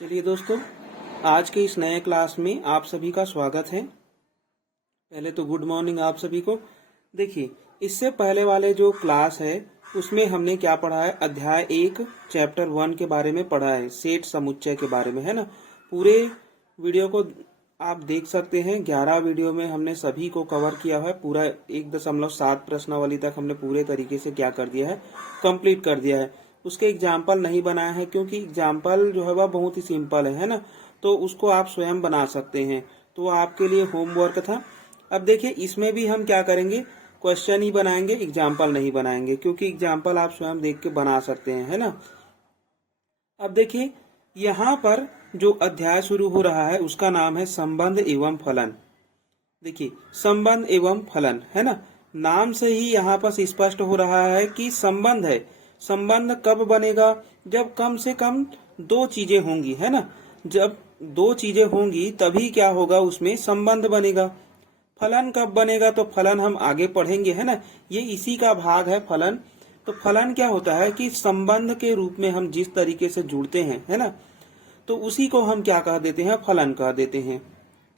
चलिए दोस्तों, आज के इस नए क्लास में आप सभी का स्वागत है। पहले तो गुड मॉर्निंग आप सभी को। देखिए, इससे पहले वाले जो क्लास है उसमें हमने क्या पढ़ा है, अध्याय 1 चैप्टर 1 के बारे में पढ़ा है, सेट समुच्चय के बारे में, है ना। पूरे वीडियो को आप देख सकते हैं। 11 वीडियो में हमने सभी को कवर किया है। पूरा 1.7 प्रश्नावली तक हमने पूरे तरीके से क्या कर दिया है, कंप्लीट कर दिया है। उसके एग्जाम्पल नहीं बनाया है क्योंकि एग्जाम्पल जो है वह बहुत ही सिंपल है ना। तो उसको आप स्वयं बना सकते हैं, तो आपके लिए होमवर्क था। अब देखिए, इसमें भी हम क्या करेंगे, क्वेश्चन ही बनाएंगे, एग्जाम्पल नहीं बनाएंगे, क्योंकि एग्जाम्पल आप स्वयं देख के बना सकते हैं, है ना। अब देखिए, यहाँ पर जो अध्याय शुरू हो रहा है उसका नाम है संबंध एवं फलन। देखिए, संबंध एवं फलन, है ना। नाम से ही यहाँ पर स्पष्ट हो रहा है कि संबंध है। संबंध कब बनेगा, जब कम से कम दो चीजें होंगी, है ना। जब दो चीजें होंगी तभी क्या होगा, उसमें संबंध बनेगा। फलन कब बनेगा, तो फलन हम आगे पढ़ेंगे, है ना। ये इसी का भाग है फलन। तो फलन क्या होता है कि संबंध के रूप में हम जिस तरीके से जुड़ते हैं, है ना, तो उसी को हम क्या कह देते हैं, फलन कह देते हैं।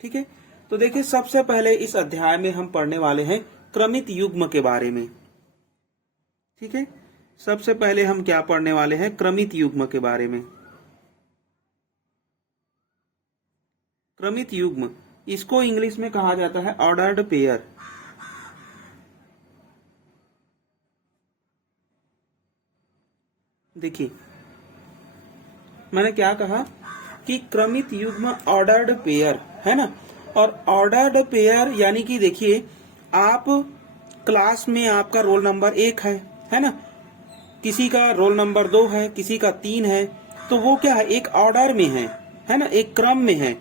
ठीक है। तो देखिए, सबसे पहले इस अध्याय में हम पढ़ने वाले हैं क्रमित युग्म के बारे में। ठीक है। सबसे पहले हम क्या पढ़ने वाले हैं, क्रमित युग्म के बारे में। क्रमित युग्म, इसको इंग्लिश में कहा जाता है ऑर्डर्ड पेयर। देखिए, मैंने क्या कहा कि क्रमित युग्म ऑर्डर्ड पेयर, है ना। और ऑर्डर्ड पेयर यानी कि देखिए, आप क्लास में आपका रोल नंबर 1 है ना, किसी का रोल नंबर 2 है, किसी का 3 है, तो वो क्या है, एक ऑर्डर में है ना, एक क्रम में है।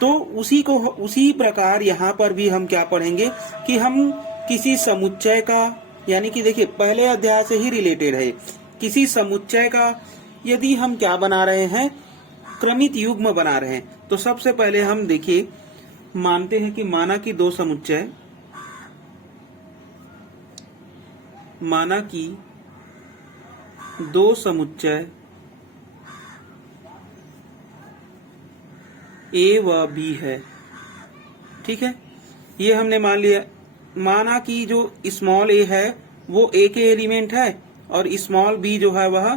तो उसी प्रकार यहाँ पर भी हम क्या पढ़ेंगे कि हम किसी समुच्चय का, यानी कि देखिए पहले अध्याय से ही रिलेटेड है, किसी समुच्चय का यदि हम क्या बना रहे हैं, क्रमित युग्म बना रहे हैं, तो सबसे पहले हम देखिए मानते हैं कि माना कि दो समुच्चय ए व बी है। ठीक है, ये हमने मान लिया। माना कि जो स्मॉल ए है वो ए के एलिमेंट है और स्मॉल बी जो है वह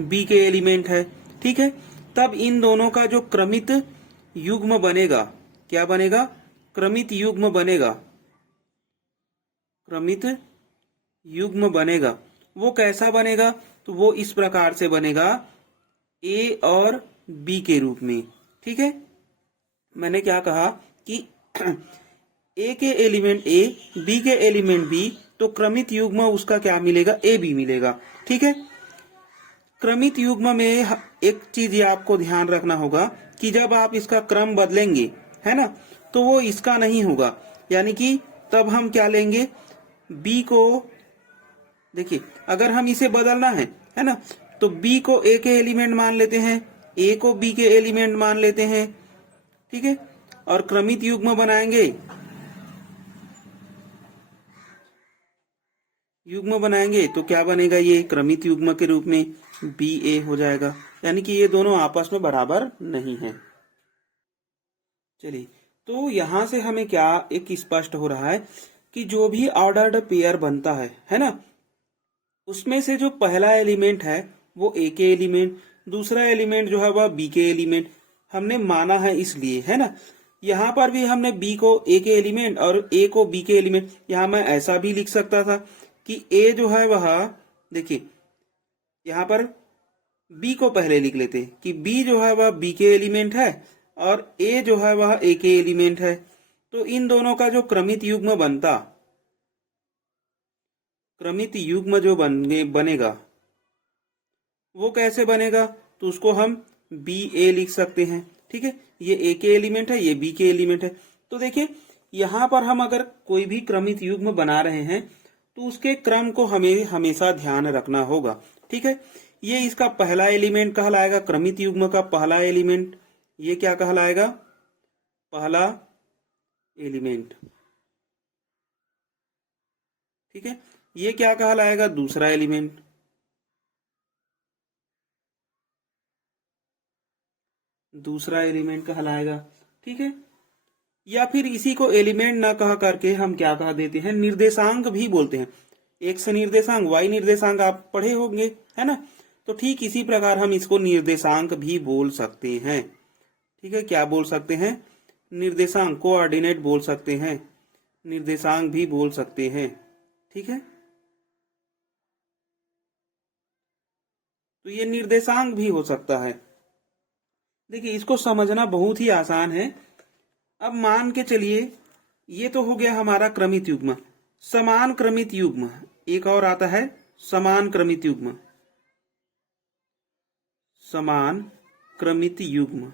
बी के एलिमेंट है। ठीक है, तब इन दोनों का जो क्रमित युग्म बनेगा, क्या बनेगा, क्रमित युग्म बनेगा। क्रमित युग्म बनेगा, वो कैसा बनेगा, तो वो इस प्रकार से बनेगा, ए और बी के रूप में। ठीक है, मैंने क्या कहा कि ए के एलिमेंट ए, बी के एलिमेंट बी, तो क्रमित युग्म उसका क्या मिलेगा, ए बी मिलेगा। ठीक है, क्रमित युग्म में एक चीज ये आपको ध्यान रखना होगा कि जब आप इसका क्रम बदलेंगे, है ना, तो वो इसका नहीं होगा। यानी कि तब हम क्या लेंगे, बी को, देखिए अगर हम इसे बदलना है ना, तो बी को ए के एलिमेंट मान लेते हैं, ए को बी के एलिमेंट मान लेते हैं। ठीक है, और क्रमित युग्म बनाएंगे, तो क्या बनेगा, ये क्रमित युग्म के रूप में बी ए हो जाएगा। यानी कि ये दोनों आपस में बराबर नहीं है। चलिए, तो यहां से हमें क्या एक स्पष्ट हो रहा है कि जो भी ऑर्डर्ड पेयर बनता है ना, उसमें से जो पहला एलिमेंट है वो ए के एलिमेंट, दूसरा एलिमेंट जो है वह बी के एलिमेंट हमने माना है, इसलिए, है ना। यहाँ पर भी हमने बी को ए के एलिमेंट और ए को बी के एलिमेंट, यहाँ मैं ऐसा भी लिख सकता था कि ए जो है वह, देखिए यहाँ पर बी को पहले लिख लेते कि बी जो है वह बी के एलिमेंट है और ए जो है वह ए के एलिमेंट है। तो इन दोनों का जो क्रमित युग्म बनता, क्रमित युग्म जो बनेगा वो कैसे बनेगा, तो उसको हम बी ए लिख सकते हैं। ठीक है, ये ए के एलिमेंट है, ये बी के एलिमेंट है। तो देखिए, यहां पर हम अगर कोई भी क्रमित युग्म बना रहे हैं तो उसके क्रम को हमें हमेशा ध्यान रखना होगा। ठीक है, ये इसका पहला एलिमेंट कहलाएगा, क्रमित युग्म का पहला एलिमेंट, ये क्या कहलाएगा, पहला एलिमेंट। ठीक है, ये क्या कहलाएगा, दूसरा एलिमेंट। दूसरा एलिमेंट कहलाएगा। ठीक है, या फिर इसी को एलिमेंट ना कह करके हम क्या कह देते हैं, निर्देशांक भी बोलते हैं। एक्स निर्देशांक, वाई निर्देशांक आप पढ़े होंगे, है ना। तो ठीक इसी प्रकार हम इसको निर्देशांक भी बोल सकते हैं। ठीक है, क्या बोल सकते हैं, निर्देशांक, कोऑर्डिनेट बोल सकते हैं, निर्देशांक भी बोल सकते हैं। ठीक है, तो ये निर्देशांक भी हो सकता है। देखिए, इसको समझना बहुत ही आसान है। अब मान के चलिए, ये तो हो गया हमारा क्रमित युग्म। समान क्रमित युग्म एक और आता है, समान क्रमित युग्म, समान क्रमित युग्म।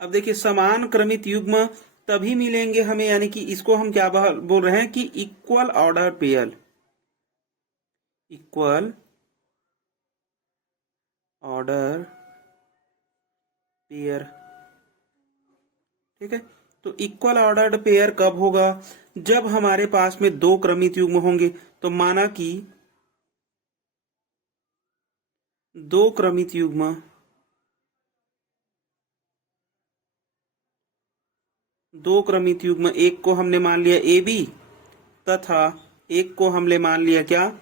अब देखिए, समान क्रमित युग्म तभी मिलेंगे हमें, यानी कि इसको हम क्या बोल रहे हैं कि equal order pair, equal order pair. ठीक है, तो इक्वल ऑर्डर्ड पेयर कब होगा, जब हमारे पास में दो क्रमित युग्म होंगे। तो माना कि दो क्रमित युग्म, दो क्रमित युग्म, एक को हमने मान लिया ए बी, तथा एक को हमने मान लिया क्या,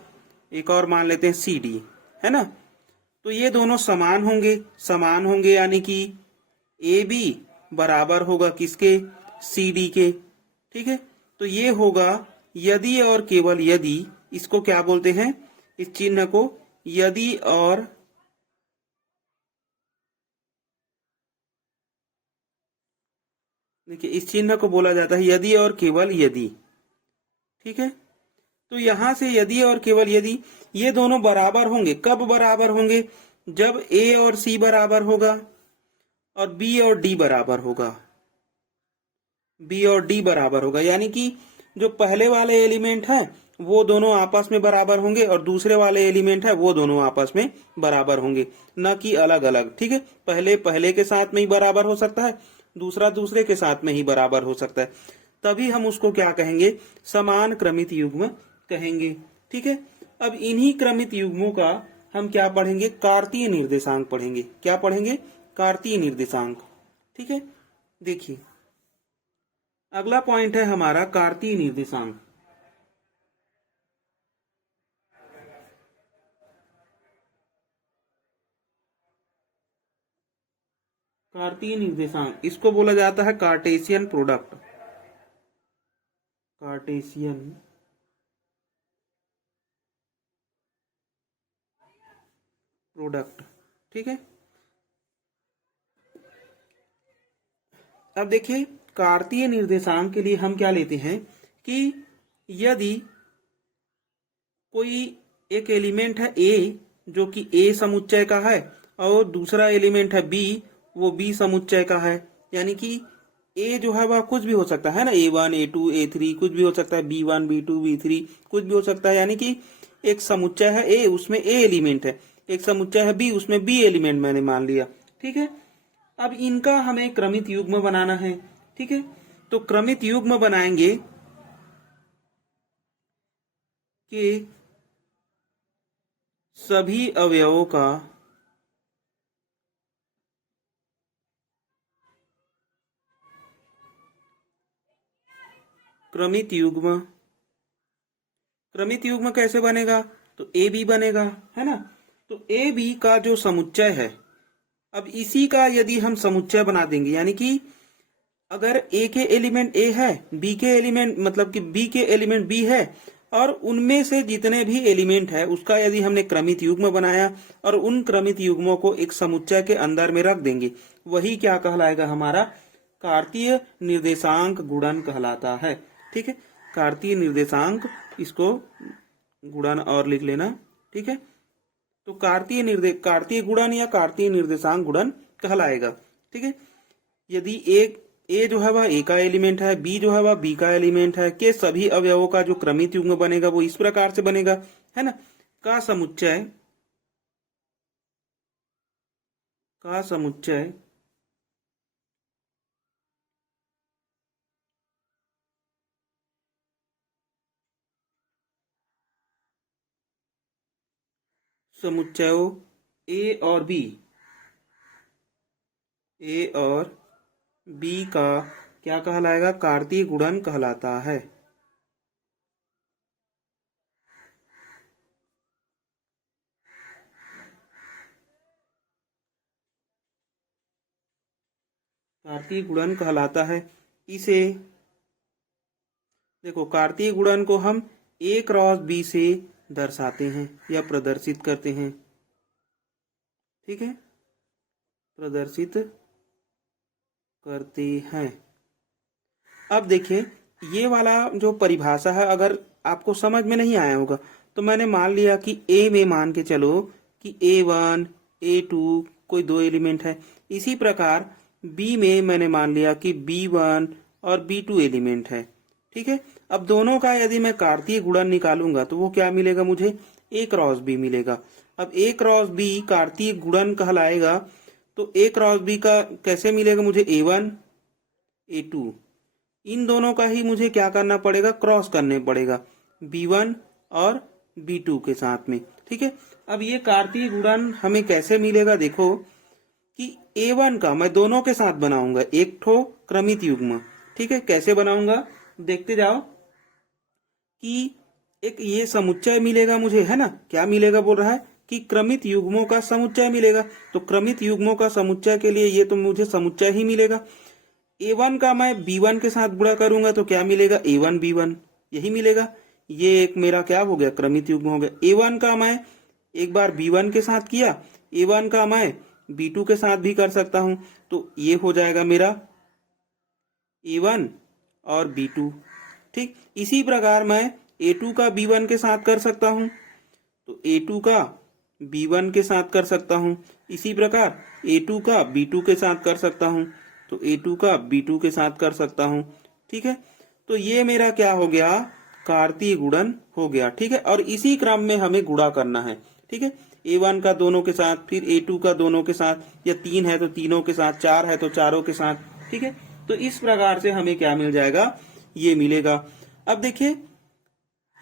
एक और मान लेते हैं सी डी, है ना। तो ये दोनों समान होंगे, समान होंगे यानी कि ए बी बराबर होगा किसके, सी डी के। ठीक है, तो ये होगा यदि और केवल यदि, इसको क्या बोलते हैं, इस चिन्ह को यदि और देखिए, इस चिन्ह को बोला जाता है यदि और केवल यदि। ठीक है, तो यहां से यदि और केवल यदि ये दोनों बराबर होंगे। कब बराबर होंगे, जब ए और सी बराबर होगा और बी और डी बराबर होगा, बी और डी बराबर होगा, यानी कि जो पहले वाले एलिमेंट हैं वो दोनों आपस में बराबर होंगे और दूसरे वाले एलिमेंट है वो दोनों आपस में बराबर होंगे, न कि अलग अलग। ठीक है, पहले पहले के साथ में ही बराबर हो सकता है, दूसरा दूसरे के साथ में ही बराबर हो सकता है, तभी हम उसको क्या कहेंगे, समान क्रमित युग्म कहेंगे। ठीक है, अब इन्हीं क्रमित युग्मों का हम क्या पढ़ेंगे, कार्तीय निर्देशांक पढ़ेंगे। क्या पढ़ेंगे, कार्तीय निर्देशांक। ठीक है, देखिए अगला पॉइंट है हमारा कार्तीय निर्देशांक। कार्तीय निर्देशांक, इसको बोला जाता है कार्टेशियन प्रोडक्ट, कार्टेशियन प्रोडक्ट। ठीक है, अब देखिए कार्तीय निर्देशांक के लिए हम क्या लेते हैं कि यदि कोई एक एलिमेंट है ए जो कि ए समुच्चय का है और दूसरा एलिमेंट है बी, वो बी समुच्चय का है, यानी कि ए जो है वह कुछ भी हो सकता है ना, A1 A2 A3 कुछ भी हो सकता है, B1 B2 B3 कुछ भी हो सकता है, यानी कि एक समुच्चय है ए, उसमें ए एलिमेंट है, एक समुच्चय है बी, उसमें बी एलिमेंट मैंने मान लिया। ठीक है, अब इनका हमें क्रमित युग्म बनाना है। ठीक है, तो क्रमित युग्म बनाएंगे कि सभी अवयवों का क्रमित युग्म, क्रमित युग्म कैसे बनेगा, तो ए बी बनेगा, है ना। तो ए बी का जो समुच्चय है, अब इसी का यदि हम समुच्चय बना देंगे, यानी कि अगर ए के एलिमेंट ए है, बी के एलिमेंट मतलब कि बी के एलिमेंट बी है, और उनमें से जितने भी एलिमेंट है उसका यदि हमने क्रमित युग्म बनाया और उन क्रमित युग्मों को एक समुच्चय के अंदर में रख देंगे, वही क्या कहलाएगा, हमारा कार्तीय निर्देशांक गुणन कहलाता है। ठीक है, कार्तीय निर्देशांक, इसको गुणन और लिख लेना। ठीक है, तो कार्तीय गुणन या कार्तीय निर्देशांक गुणन कहलाएगा। ठीक है, यदि एक ए जो है वह ए का एलिमेंट है, बी जो है वह बी का एलिमेंट है, के सभी अवयवों का जो क्रमित युग्म बनेगा वो इस प्रकार से बनेगा, है ना, का समुच्चय, का समुच्चय समुच्चयों ए और बी ए और बी का क्या कहलाएगा? कार्तीय गुणन कहलाता है। कार्तीय गुणन कहलाता है। इसे देखो, कार्तीय गुणन को हम ए क्रॉस बी से दर्शाते हैं या प्रदर्शित करते हैं। ठीक है, प्रदर्शित करते हैं। अब देखिए, ये वाला जो परिभाषा है, अगर आपको समझ में नहीं आया होगा तो मैंने मान लिया कि ए में मान के चलो कि A1 A2 कोई दो एलिमेंट है। इसी प्रकार बी में मैंने मान लिया कि B1 और B2 एलिमेंट है। ठीक है, अब दोनों का यदि मैं कार्तीय गुणन निकालूंगा तो वो क्या मिलेगा मुझे? A क्रॉस बी मिलेगा। अब A क्रॉस बी कार्तीय गुणन कहलाएगा, तो A क्रॉस बी का कैसे मिलेगा मुझे? A1 A2, इन दोनों का ही मुझे क्या करना पड़ेगा? क्रॉस करने पड़ेगा B1 और B2 के साथ में। ठीक है, अब ये कार्तीय गुणन हमें कैसे मिलेगा? देखो कि A1 का मैं दोनों के साथ बनाऊंगा एक ठो क्रमित युग्म। ठीक है, कैसे बनाऊंगा देखते जाओ कि एक ये समुच्चय मिलेगा मुझे, है ना? क्या मिलेगा बोल रहा है कि क्रमित युग्मों का समुच्चय मिलेगा। तो क्रमित युग्मों का समुच्चय के लिए ये तो मुझे समुच्चय ही मिलेगा। A1 का मैं B1 के साथ गुणा करूंगा तो क्या मिलेगा? A1 B1, यही मिलेगा। ये एक मेरा क्या हो गया? क्रमित युग्म हो गया। A1 का मैं एक बार B1 के साथ किया, A1 का मैं B2 के साथ भी कर सकता हूं, तो ये हो जाएगा मेरा A1 और B2। ठीक, इसी प्रकार मैं A2 का B1 के साथ कर सकता हूं, तो A2 का B1 के साथ कर सकता हूं। इसी प्रकार A2 का B2 के साथ कर सकता हूं, तो A2 का B2 के साथ कर सकता हूं। ठीक है, तो ये मेरा क्या हो गया? कार्तीय गुणन हो गया। ठीक है, और इसी क्रम में हमें गुणा करना है। ठीक है, A1 का दोनों के साथ, फिर A2 का दोनों के साथ, या 3 है तो तीनों के साथ, 4 है तो चारों के साथ। ठीक है, तो इस प्रकार से हमें क्या मिल जाएगा? ये मिलेगा। अब देखिए,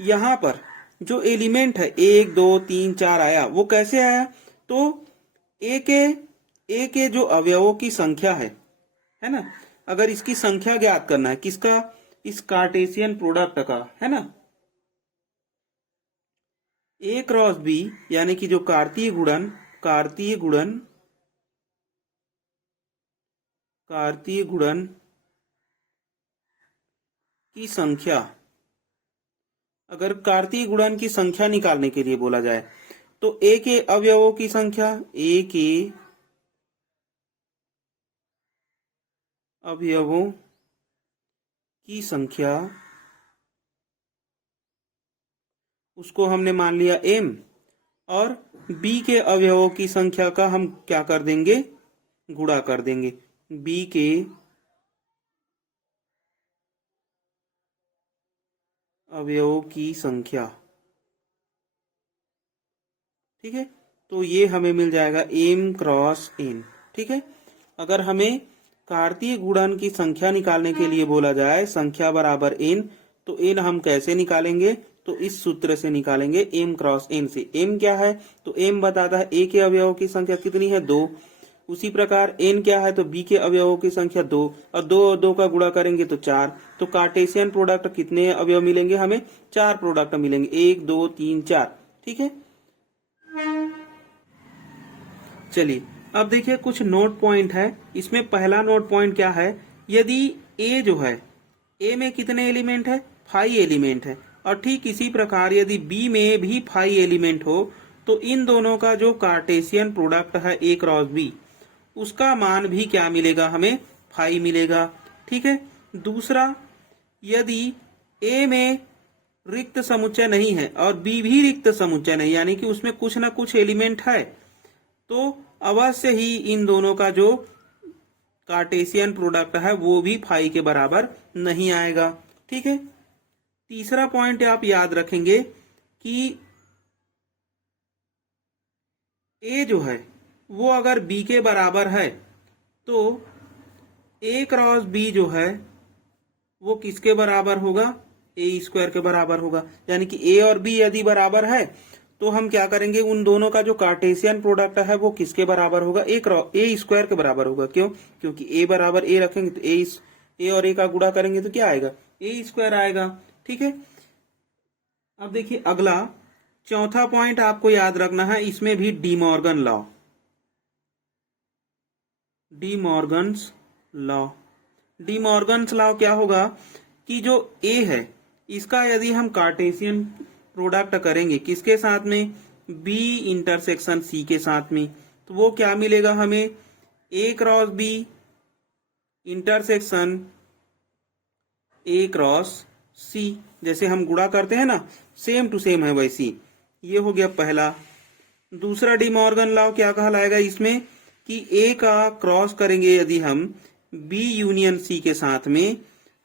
यहां पर जो एलिमेंट है 1 2 3 4 आया, वो कैसे आया? तो ए के जो अवयवों की संख्या है ना, अगर इसकी संख्या ज्ञात करना है, किसका? इस कार्टेशियन प्रोडक्ट का, है ना, A क्रॉस बी यानी कि जो कार्तीय गुणन की संख्या, अगर कार्तीय गुणन की संख्या निकालने के लिए बोला जाए तो A के अवयवों की संख्या, A के अवयवों की संख्या, उसको हमने मान लिया m, और B के अवयवों की संख्या का हम क्या कर देंगे? गुणा कर देंगे। B के अवयवों की संख्या। ठीक है, तो ये हमें मिल जाएगा m क्रॉस n। ठीक है, अगर हमें कार्तीय गुणन की संख्या निकालने के लिए बोला जाए, संख्या बराबर n, तो n हम कैसे निकालेंगे? तो इस सूत्र से निकालेंगे, m क्रॉस n से। m क्या है? तो m बताता है a के अवयवों की संख्या कितनी है? 2। उसी प्रकार n क्या है? तो b के अवयवों की संख्या 2, और 2 और 2 का गुणा करेंगे तो 4। तो कार्टेशियन प्रोडक्ट कितने अवयव मिलेंगे हमें? 4 प्रोडक्ट मिलेंगे, 1 2 3 4। ठीक है, चलिए अब देखिए कुछ नोट पॉइंट है। इसमें पहला नोट पॉइंट क्या है? यदि A जो है, A में कितने एलिमेंट है? 5 एलिमेंट है, और ठीक इसी प्रकार यदि B में भी 5 एलिमेंट हो, तो इन दोनों का जो कार्टेशियन प्रोडक्ट है A क्रॉस B, उसका मान भी क्या मिलेगा हमें? 5 मिलेगा। ठीक है, दूसरा, यदि A में रिक्त समुच्चय नहीं है और B भी रिक्त समुच्चय नहीं, यानी कि उसमें कुछ ना कुछ एलिमेंट है, तो अवश्य ही इन दोनों का जो कार्टेशियन प्रोडक्ट है वो भी 5 के बराबर नहीं आएगा। ठीक है, तीसरा पॉइंट आप याद रखेंगे कि A जो है वो अगर B के बराबर है, तो A क्रॉस B जो है वो किसके बराबर होगा? A स्क्वायर के बराबर होगा। यानी कि A और B यदि बराबर है तो हम क्या करेंगे, उन दोनों का जो कार्टेशियन प्रोडक्ट है वो किसके बराबर होगा, ए स्क्वायर के बराबर होगा। क्यों? क्योंकि ए बराबर ए रखेंगे तो ए और ए का गुणा करेंगे तो क्या आएगा, ए स्क्वायर आएगा। ठीक है, अब देखिए अगला चौथा पॉइंट आपको याद रखना है, इसमें भी De Morgan law, De Morgan's law. De Morgan's law क्या होगा कि जो ए है इसका यदि हम कार्टेशियन प्रोडक्ट करेंगे किसके साथ में, बी इंटरसेक्शन सी के साथ में, तो वो क्या मिलेगा हमें, A cross B intersection A cross C. जैसे हम गुणा करते हैं ना, सेम टू सेम है वैसी। ये हो गया पहला। दूसरा डिमॉर्गन लॉ क्या कहलाएगा इसमें कि ए का क्रॉस करेंगे यदि हम बी यूनियन सी के साथ में,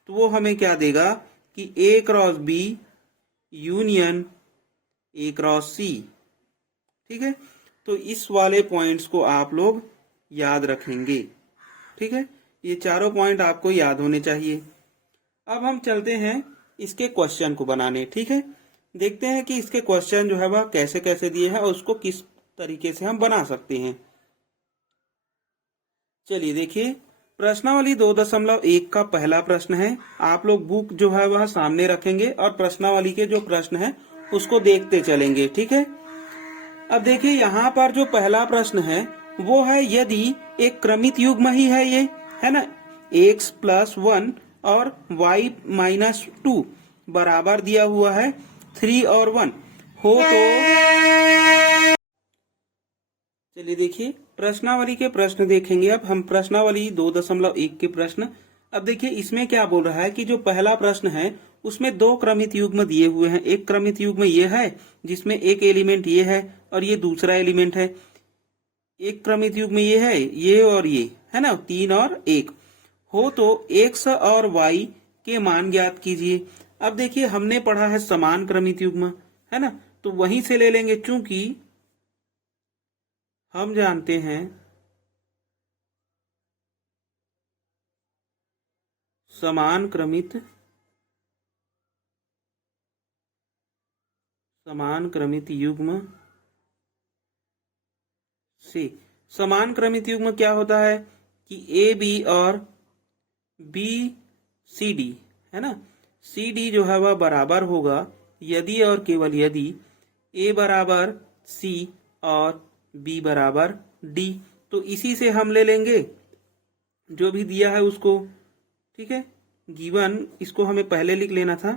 तो वो हमें क्या देगा कि A cross B union A cross C. ठीक है, तो इस वाले पॉइंट्स को आप लोग याद रखेंगे। ठीक है, ये चारों पॉइंट आपको याद होने चाहिए। अब हम चलते हैं इसके क्वेश्चन को बनाने। ठीक है, देखते हैं कि इसके क्वेश्चन जो है वह कैसे कैसे दिए हैं और उसको किस तरीके से हम बना सकते हैं। चलिए देखिए, प्रश्नावली 2.1 का पहला प्रश्न है। आप लोग बुक जो है वह सामने रखेंगे और प्रश्नावली के जो प्रश्न है उसको देखते चलेंगे। ठीक है, अब देखिए यहाँ पर जो पहला प्रश्न है वो है, यदि एक क्रमित युग्म ही है, ये है ना, x प्लस 1 और y माइनस 2 बराबर दिया हुआ है 3 और 1 हो तो, चलिए देखिए प्रश्नावली के प्रश्न देखेंगे। अब हम प्रश्नावली 2.1 के प्रश्न। अब देखिए इसमें क्या बोल रहा है कि जो पहला प्रश्न है उसमें दो क्रमित युग्म दिए हुए हैं। एक क्रमित युग्म ये है जिसमें एक एलिमेंट ये है और ये दूसरा एलिमेंट है। एक क्रमित युग्म ये है, ये और ये है ना, 3 और 1 हो तो x और y के मान ज्ञात कीजिए। अब देखिए हमने पढ़ा है समान क्रमित युग्म, है ना, तो वहीं से ले लेंगे। चूंकि हम जानते हैं समान क्रमित युग्म से, समान क्रमित युग्म क्या होता है कि ए बी और बी सी डी, है ना, सी डी जो है वह बराबर होगा यदि और केवल यदि ए बराबर सी और बी बराबर डी। तो इसी से हम ले लेंगे जो भी दिया है उसको। ठीक है, गिवन इसको हमें पहले लिख लेना था।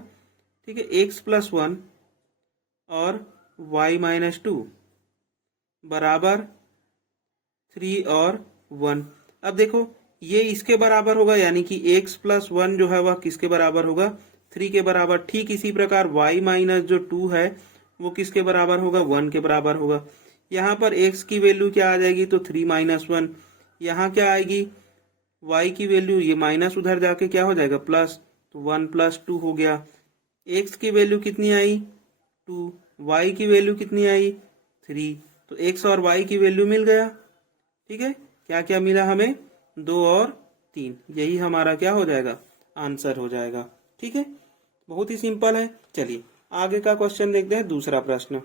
ठीक है, x प्लस 1 और y माइनस 2 बराबर 3 और 1। अब देखो ये इसके बराबर होगा, यानी कि x प्लस 1 जो है वह किसके बराबर होगा, 3 के बराबर। ठीक इसी प्रकार y माइनस जो 2 है वो किसके बराबर होगा, 1 के बराबर होगा। यहाँ पर x की वैल्यू क्या आ जाएगी, तो 3 माइनस 1। यहाँ क्या आएगी, y की वैल्यू, ये माइनस उधर जाके क्या हो जाएगा प्लस, तो 1 प्लस 2 हो गया। x की वैल्यू कितनी आई, 2, y की वैल्यू कितनी आई, 3, तो x और y की वैल्यू मिल गया। ठीक है, क्या क्या मिला हमें, 2 और 3, यही हमारा क्या हो जाएगा, आंसर हो जाएगा। ठीक है, बहुत ही सिंपल है। चलिए आगे का क्वेश्चन देखते हैं, दूसरा प्रश्न।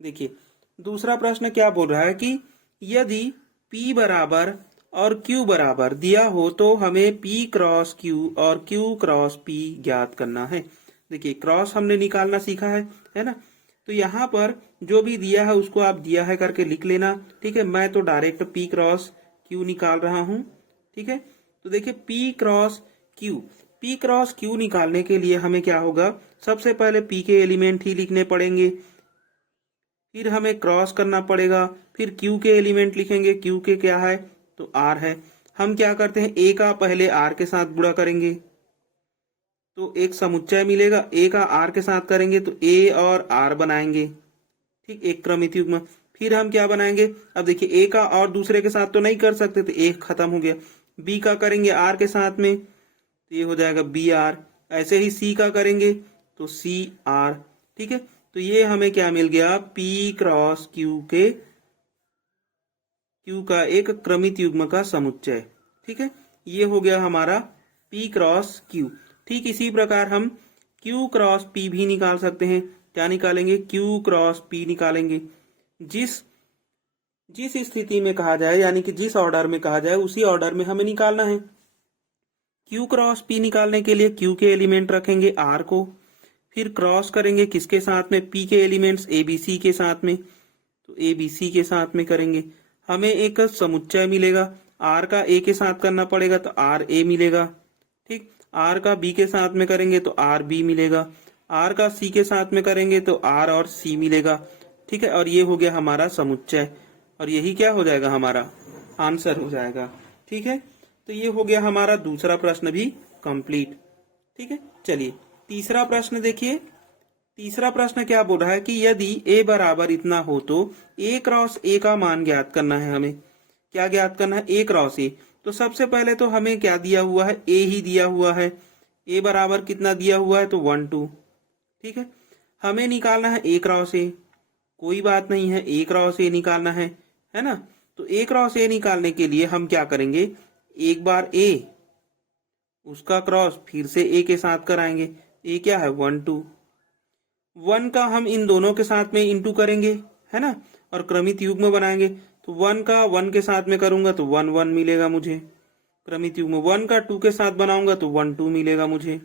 देखिए दूसरा प्रश्न क्या बोल रहा है कि यदि P बराबर और Q बराबर दिया हो तो हमें P क्रॉस Q और Q क्रॉस P ज्ञात करना है। देखिए क्रॉस हमने निकालना सीखा है ना, तो यहाँ पर जो भी दिया है उसको आप दिया है करके लिख लेना। ठीक है, मैं तो डायरेक्ट P क्रॉस Q निकाल रहा हूँ। ठीक है, तो देखिए P क्रॉस Q निकालने के लिए हमें क्या होगा, सबसे पहले P के एलिमेंट ही लिखने पड़ेंगे, फिर हमें क्रॉस करना पड़ेगा, फिर Q के एलिमेंट लिखेंगे। Q के क्या है, तो R है। हम क्या करते हैं, A का पहले R के साथ गुणा करेंगे तो एक समुच्चय मिलेगा, A का R के साथ करेंगे तो A और R बनाएंगे। ठीक, एक क्रमित युग्म। फिर हम क्या बनाएंगे, अब देखिए A का और दूसरे के साथ तो नहीं कर सकते, तो A खत्म हो गया। B का करेंगे R के साथ में तो ये हो जाएगा BR। ऐसे ही C का करेंगे तो CR। ठीक है, तो ये हमें क्या मिल गया, P क्रॉस Q का एक क्रमित युग्म का समुच्चय। ठीक है, ये हो गया हमारा P क्रॉस Q। ठीक इसी प्रकार हम Q क्रॉस P भी निकाल सकते हैं। क्या निकालेंगे, Q क्रॉस P निकालेंगे। जिस जिस स्थिति में कहा जाए, यानी कि जिस ऑर्डर में कहा जाए उसी ऑर्डर में हमें निकालना है। Q क्रॉस P निकालने के लिए Q के एलिमेंट रखेंगे R को, फिर क्रॉस करेंगे किसके साथ में, P के एलिमेंट्स ABC के साथ में, तो ABC के साथ में करेंगे। हमें एक समुच्चय मिलेगा, R का A के साथ करना पड़ेगा तो RA मिलेगा, ठीक। R का B के साथ में करेंगे तो RB मिलेगा, R का C के साथ में करेंगे तो R और C मिलेगा, ठीक है। और ये हो गया हमारा समुच्चय, और यही क्या हो जाएगा, हमारा आंसर हो जाएगा, ठीक है। तो ये हो गया हमारा दूसरा प्रश्न भी कंप्लीट, ठीक है। चलिए तीसरा प्रश्न देखिए। तीसरा प्रश्न क्या बोल रहा है कि यदि A बराबर इतना हो तो A क्रॉस A का मान ज्ञात करना है। हमें क्या ज्ञात करना है, A क्रॉस A। तो सबसे पहले तो हमें क्या दिया हुआ है, A ही दिया हुआ है। A बराबर कितना दिया हुआ है, तो 1 2, ठीक है। हमें निकालना है A क्रॉस A, कोई बात नहीं है, A क्रॉस A निकालना है ना। तो A क्रॉस A निकालने के लिए हम क्या करेंगे, एक बार A उसका क्रॉस फिर से A के साथ कराएंगे। A क्या है, 1 2, 1 का हम इन दोनों के साथ में इंटू करेंगे, है ना, और क्रमित युग्म बनाएंगे। तो 1 का 1 के साथ में करूंगा तो 1 1 मिलेगा मुझे, क्रमित युग्म 1 का 2 के साथ बनाऊंगा तो 1 2 मिलेगा मुझे,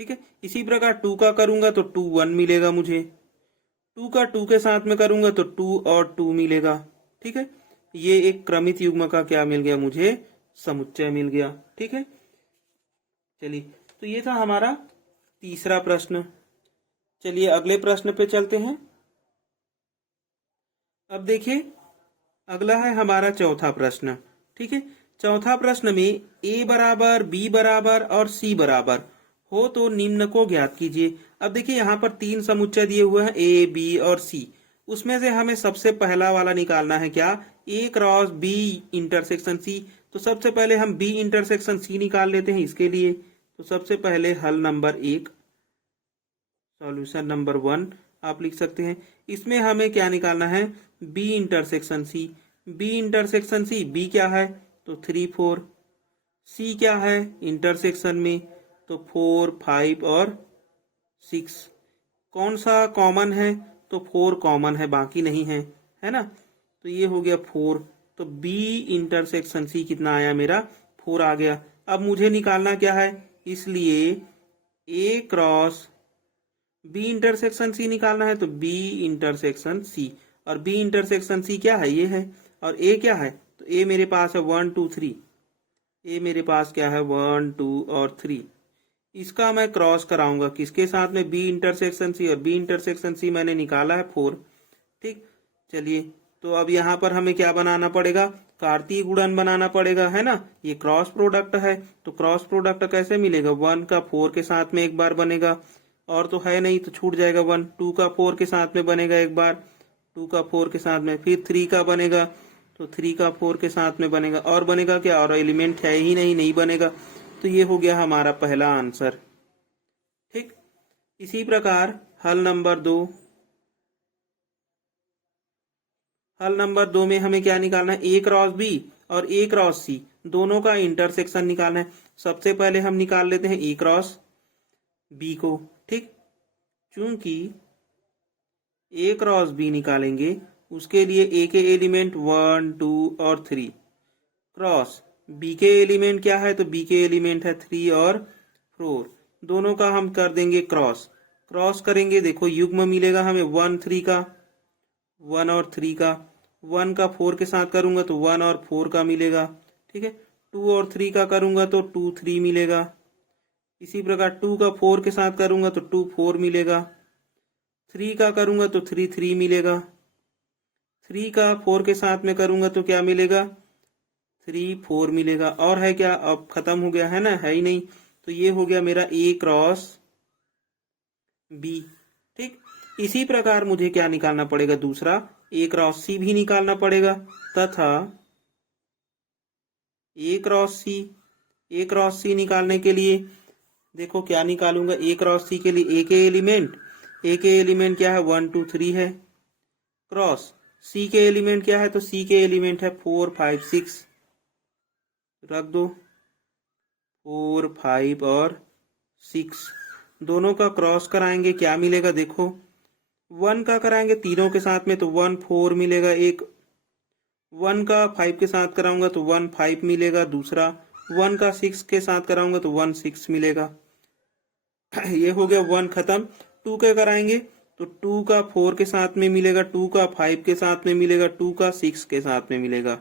ठीक है। इसी प्रकार 2 का करूंगा तो 2 1 मिलेगा मुझे, 2 का 2 के साथ में करूंगा तो 2 और 2 मिलेगा, ठीक है। ये एक क्रमित युग्म का क्या मिल गया मुझे, समुच्चय मिल गया, ठीक है। चलिए तो ये था हमारा तीसरा प्रश्न। चलिए अगले प्रश्न पे चलते हैं। अब देखिए अगला है हमारा चौथा प्रश्न, ठीक है। चौथा प्रश्न में A बराबर B बराबर और C बराबर हो तो निम्न को ज्ञात कीजिए। अब देखिए यहाँ पर 3 समुच्चय दिए हुए हैं, A B और C। उसमें से हमें सबसे पहला वाला निकालना है, क्या, A cross B intersection C। तो सबसे पहले हम B इंटरसेक्शन C निकाल लेते हैं इसके लिए। तो सबसे पहले हल नंबर 1, सॉल्यूशन नंबर 1 आप लिख सकते हैं। इसमें हमें क्या निकालना है, B intersection C। B intersection C, B क्या है, तो 3 4, C क्या है इंटरसेक्शन में, तो 4 5 और 6। कौन सा कॉमन है, तो 4 कॉमन है, बाकी नहीं है ना। तो ये हो गया 4। तो B इंटरसेक्शन C कितना आया मेरा, 4 आ गया। अब मुझे निकालना क्या है, इसलिए A cross B intersection C निकालना है, तो B इंटरसेक्शन C, और B इंटरसेक्शन C क्या है, ये है, और A क्या है, तो A मेरे पास है 1 2 3। A मेरे पास क्या है, 1 2 और 3। इसका मैं क्रॉस कराऊंगा किसके साथ में, B इंटरसेक्शन C, और B इंटरसेक्शन C मैंने निकाला है 4, ठीक। चलिए तो अब यहाँ पर हमें क्या बनाना पड़ेगा, कार्तीय गुणन बनाना पड़ेगा, है ना। ये क्रॉस प्रोडक्ट है, तो क्रॉस प्रोडक्ट कैसे मिलेगा, 1 का 4 के साथ में एक बार बनेगा, और तो है नहीं तो छूट जाएगा 1। 2 का 4 के साथ में बनेगा एक बार, 2 का 4 के साथ में, फिर 3 का बनेगा तो 3 का 4 के साथ में बनेगा, और बनेगा क्या, और एलिमेंट है ही नहीं बनेगा। तो ये हो गया हमारा पहला आंसर, ठीक। इसी प्रकार हल नंबर 2, हल नंबर 2 में हमें क्या निकालना है, A क्रॉस B और A क्रॉस C दोनों का इंटरसेक्शन निकालना है। सबसे पहले हम निकाल लेते हैं A क्रॉस B को, ठीक। चूंकि A क्रॉस B निकालेंगे उसके लिए A के एलिमेंट 1 2 और 3 क्रॉस B के एलिमेंट क्या है, तो B के एलिमेंट है 3 और 4। दोनों का हम कर देंगे क्रॉस, क्रॉस करेंगे, देखो युग्म मिलेगा हमें 1 3 का, 1 और 3 का। 1 का 4 के साथ करूंगा तो 1 और 4 का मिलेगा, ठीक है। 2 और 3 का करूंगा तो 2 3 मिलेगा। इसी प्रकार 2 का 4 के साथ करूंगा तो 2 4 मिलेगा। 3 का करूंगा तो 3 3 मिलेगा। 3 का 4 के साथ में करूंगा तो क्या मिलेगा, 3 4 मिलेगा। और है क्या, अब खत्म हो गया, है ना, है ही नहीं। तो ये हो गया मेरा A क्रॉस B, ठीक। इसी प्रकार मुझे क्या निकालना पड़ेगा, दूसरा A क्रॉस C भी निकालना पड़ेगा, तथा A क्रॉस C निकालने के लिए देखो क्या निकालूंगा, A क्रॉस C के लिए A के एलिमेंट क्या है, 1 2 3 है, क्रॉस C के एलिमेंट क्या है, तो C के एलिमेंट है 4 5 6, रख दो 4 5 और 6, दोनों का क्रॉस कराएंगे, क्या मिलेगा देखो। 1 का कराएंगे तीनों के साथ में तो 1 4 मिलेगा, एक 1 का 5 के साथ कराऊंगा तो 1 5 मिलेगा, दूसरा 1 का 6 के साथ कराऊंगा तो 1 6 मिलेगा। ये हो गया 1 खत्म। 2 के कराएंगे तो 2 का 4 के साथ में मिलेगा, 2 का 5 के साथ में मिलेगा, 2 का 6 के साथ में मिलेगा।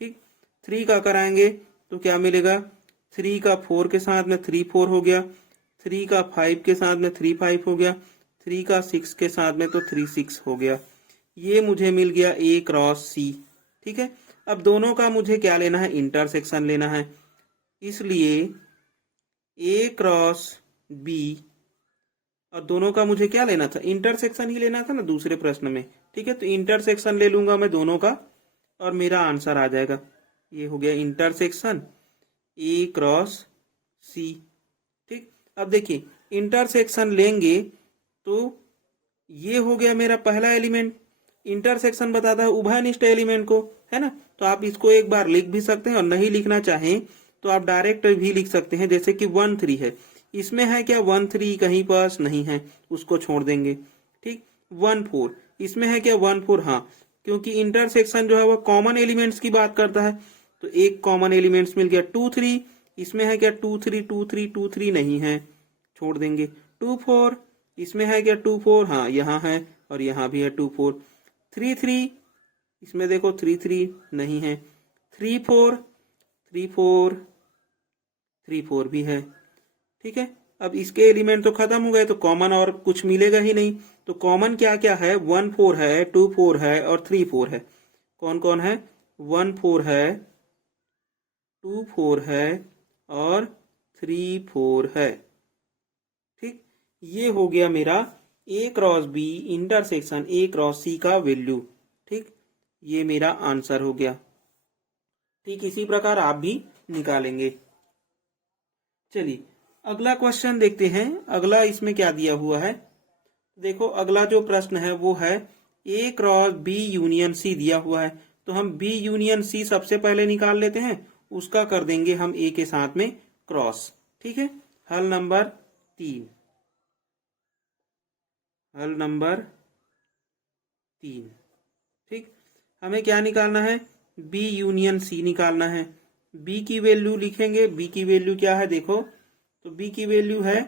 ठीक। 3 का कराएंगे तो क्या मिलेगा, 3 का 4 के साथ में 3 4 हो गया, 3 का 5 के साथ में 3 5 हो गया, 3 का 6 के साथ में तो 3 6 हो गया। ये मुझे मिल गया A क्रॉस C। ठीक है। अब दोनों का मुझे क्या लेना है, इंटरसेक्शन लेना है, इसलिए A क्रॉस B, और दोनों का मुझे क्या लेना था, इंटरसेक्शन ही लेना था ना दूसरे प्रश्न में। ठीक है, तो इंटरसेक्शन ले लूंगा मैं दोनों का और मेरा आंसर आ जाएगा। ये हो गया इंटरसेक्शन A क्रॉस C। ठीक। अब देखिए इंटरसेक्शन लेंगे तो ये हो गया मेरा पहला एलिमेंट। इंटरसेक्शन बताता है उभयनिष्ठ एलिमेंट को, है ना। तो आप इसको एक बार लिख भी सकते हैं और नहीं लिखना चाहें तो आप डायरेक्ट भी लिख सकते हैं, जैसे कि 1 3 है, इसमें है क्या 1 3 कहीं पास नहीं है, उसको छोड़ देंगे। ठीक। 1 4 इसमें है क्या 1 4, हाँ, क्योंकि इंटरसेक्शन जो है वह कॉमन एलिमेंट्स की बात करता है तो एक कॉमन एलिमेंट्स मिल गया। 2 3 इसमें है क्या 2 3 2 3 2 3 नहीं है, छोड़ देंगे। 2 4 इसमें है क्या 2 4, हाँ यहाँ है और यहाँ भी है 2 4। 3 3 इसमें देखो 3 3 नहीं है, 3 4 3 4 3 4 भी है। ठीक है। अब इसके एलिमेंट तो खत्म हो गए तो कॉमन और कुछ मिलेगा ही नहीं, तो कॉमन क्या क्या है, 1 4 है, 2 4 है और 3 4 है। कौन कौन है, 1 4 है, 2 4 है और 3 4 है। ठीक। ये हो गया मेरा A cross B intersection A cross C का वैल्यू। ठीक। ये मेरा आंसर हो गया। ठीक इसी प्रकार आप भी निकालेंगे। चलिए अगला क्वेश्चन देखते हैं। अगला इसमें क्या दिया हुआ है, देखो अगला जो प्रश्न है वो है A cross B union C दिया हुआ है, तो हम B यूनियन C सबसे पहले निकाल लेते हैं, उसका कर देंगे हम A के साथ में क्रॉस। ठीक है। हल नंबर 3, हल नंबर 3। ठीक। हमें क्या निकालना है, B यूनियन C निकालना है। B की वैल्यू लिखेंगे, B की वैल्यू क्या है देखो, तो B की वैल्यू है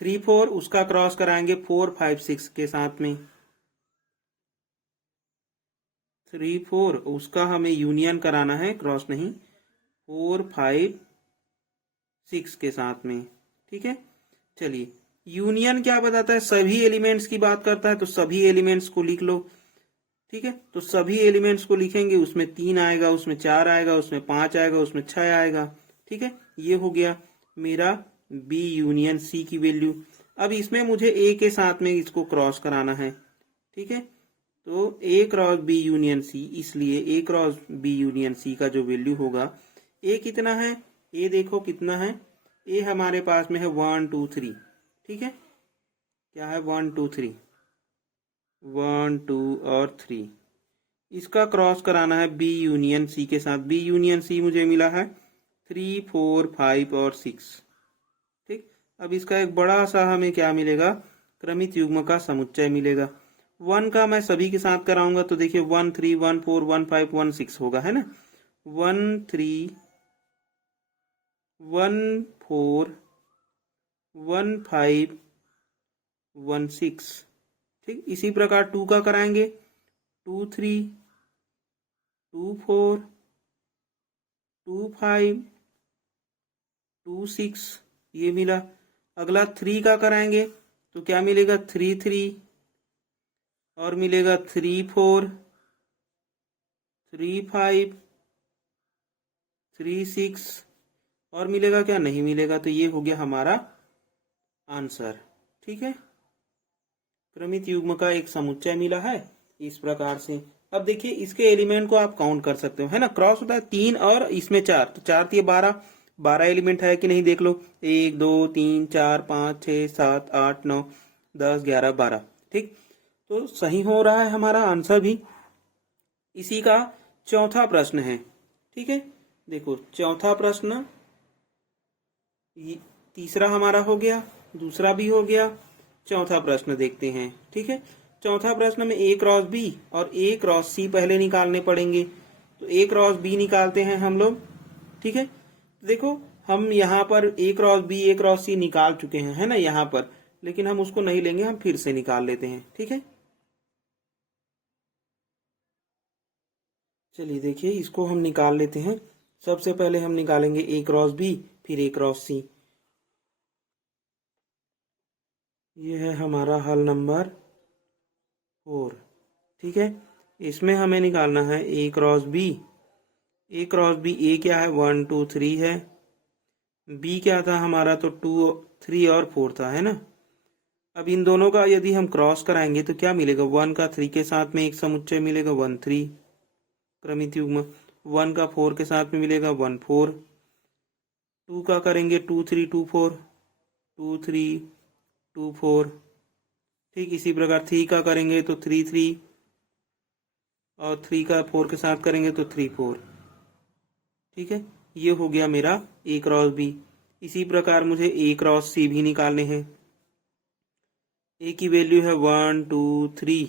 3 4, उसका क्रॉस कराएंगे 4 5 6 के साथ में। 3 4 उसका हमें यूनियन कराना है, क्रॉस नहीं, 4 5 6 के साथ में। ठीक है। चलिए यूनियन क्या बताता है, सभी एलिमेंट्स की बात करता है, तो सभी एलिमेंट्स को लिख लो। ठीक है। तो सभी एलिमेंट्स को लिखेंगे, उसमें 3 आएगा, उसमें 4 आएगा, उसमें 5 आएगा, उसमें 6 आएगा। ठीक है। ये हो गया मेरा B यूनियन C की वैल्यू। अब इसमें मुझे A के साथ में इसको क्रॉस कराना है। ठीक है। तो A cross B union C, इसलिए A cross B union C का जो वैल्यू होगा, A कितना है, A देखो कितना है, A हमारे पास में है 1 2 3। ठीक है। क्या है 1 2 3, 1 2 और 3, इसका क्रॉस कराना है B यूनियन C के साथ। B यूनियन C मुझे मिला है 3 4 5 और 6। ठीक। अब इसका एक बड़ा सा हमें क्या मिलेगा, क्रमित युग्म का समुच्चय मिलेगा। 1 का मैं सभी के साथ कराऊंगा तो देखिए 1 3 1 4 1 5 1 6 होगा, है ना। 1 3 1 4 1 5 1 6। ठीक। इसी प्रकार 2 का कराएंगे, 2 3 2 4 2 5 2 6, ये मिला। अगला 3 का कराएंगे तो क्या मिलेगा, 3 3 और मिलेगा 3 4 3 5 3 6 और मिलेगा क्या, नहीं मिलेगा। तो ये हो गया हमारा आंसर। ठीक है। क्रमित युग्म का एक समुच्चय मिला है इस प्रकार से। अब देखिए इसके एलिमेंट को आप काउंट कर सकते हो, है ना। क्रॉस होता है 3 और इसमें 4, तो 4 3 12, 12 एलिमेंट है कि नहीं देख लो, 1 2 3 4 5 6 7 8 9 10 11 12। ठीक। तो सही हो रहा है हमारा आंसर भी। इसी का चौथा प्रश्न है। ठीक है। देखो चौथा प्रश्न, तीसरा हमारा हो गया। दूसरा भी हो गया। चौथा प्रश्न देखते हैं। ठीक है, चौथा प्रश्न में ए क्रॉस बी और ए क्रॉस सी पहले निकालने पड़ेंगे। तो ए क्रॉस बी निकालते हैं हम लोग। ठीक है, देखो हम यहाँ पर ए क्रॉस बी ए क्रॉस सी निकाल चुके हैं, है ना, यहाँ पर, लेकिन हम उसको नहीं लेंगे, हम फिर से निकाल लेते हैं। ठीक है, चलिए देखिए इसको हम निकाल लेते हैं। सबसे पहले हम निकालेंगे ए क्रॉस बी, फिर ए क्रॉस सी। ये है हमारा हल नंबर 4। ठीक है, इसमें हमें निकालना है ए क्रॉस बी। ए क्रॉस बी, ए क्या है 1 2 3 है, बी क्या था हमारा, तो 2 3 और 4 था, है ना। अब इन दोनों का यदि हम क्रॉस कराएंगे तो क्या मिलेगा, 1 का 3 के साथ में एक समुच्चय मिलेगा 1 3 क्रमित युग्म, 1 का 4 के साथ में मिलेगा 1 4, 2 का करेंगे 2 3 2 4 2 3 2 4। ठीक इसी प्रकार 3 का करेंगे तो 3 3 और 3 का 4 के साथ करेंगे तो 3 4। ठीक है, ये हो गया मेरा ए क्रॉस बी। इसी प्रकार मुझे ए क्रॉस सी भी निकालने हैं। ए की वैल्यू है 1 2 3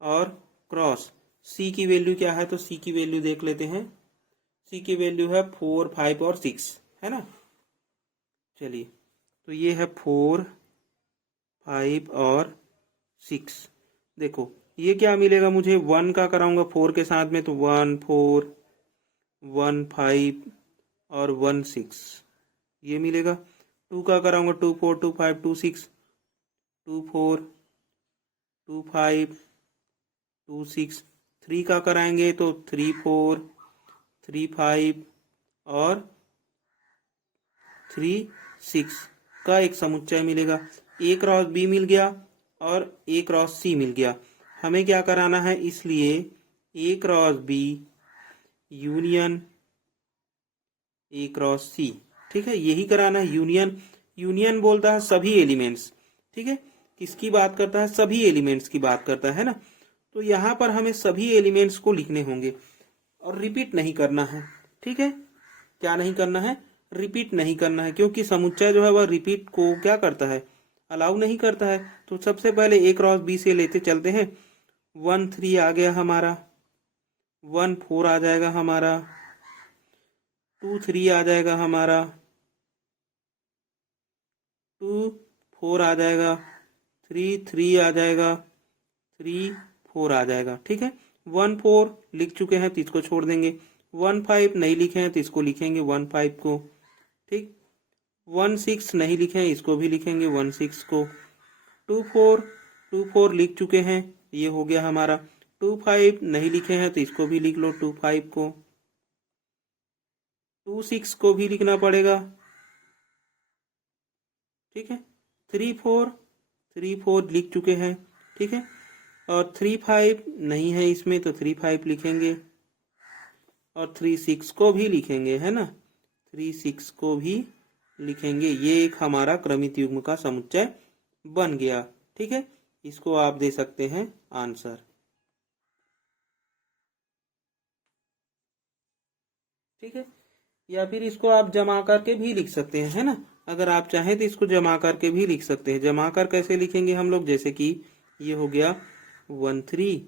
और क्रॉस सी की वैल्यू क्या है, तो सी की वैल्यू देख लेते हैं। सी की वैल्यू है 4 5 और 6, है ना। चलिए, तो ये है 4 5 और 6। देखो ये क्या मिलेगा मुझे, 1 का कराऊंगा 4 के साथ में तो 1 4 1 5 और 1 6 ये मिलेगा। 2 का कराऊंगा 2 4 2 5 2 6 2 4 2 5 2 6। 3 का कराएंगे तो 3 4 3 5 और 3 6 का एक समुच्चय मिलेगा। ए क्रॉस बी मिल गया और ए क्रॉस सी मिल गया। हमें क्या कराना है, इसलिए A cross B union A cross C. ठीक है, यही कराना है, यूनियन। यूनियन बोलता है सभी एलिमेंट्स। ठीक है, किसकी बात करता है, सभी एलिमेंट्स की बात करता है ना। तो यहाँ पर हमें सभी एलिमेंट्स को लिखने होंगे और रिपीट नहीं करना है। ठीक है, क्या नहीं करना है, रिपीट नहीं करना है, क्योंकि समुच्चय जो है वह रिपीट को क्या करता है, अलाउ नहीं करता है। तो सबसे पहले ए क्रॉस बी से लेते चलते हैं। 1 3 आ गया हमारा, 1 4 आ जाएगा हमारा, 2 3 आ जाएगा हमारा, 2 4 आ जाएगा, 3 3 आ जाएगा, 3 4 आ जाएगा। ठीक है, 1 4 लिख चुके हैं तो इसको छोड़ देंगे। 1 5 नहीं लिखे हैं तो इसको लिखेंगे 1 5 को। ठीक, 1 6 नहीं लिखे हैं, इसको भी लिखेंगे 1 6 को। 2 4 लिख चुके हैं, ये हो गया हमारा। 2 5 नहीं लिखे हैं तो इसको भी लिख लो 2 5 को। 2 6 को भी लिखना पड़ेगा। ठीक है, 3 4 लिख चुके हैं। ठीक है, और 3 5 नहीं है इसमें तो 3 5 लिखेंगे और 3 6 को भी लिखेंगे, है ना, 3 6 को भी लिखेंगे। ये एक हमारा क्रमित युग्म का समुच्चय बन गया। ठीक है, इसको आप दे सकते हैं आंसर। ठीक है, या फिर इसको आप जमा करके भी लिख सकते हैं, है ना। अगर आप चाहें तो इसको जमा करके भी लिख सकते हैं। जमा कर कैसे लिखेंगे हम लोग, जैसे कि ये हो गया 1 3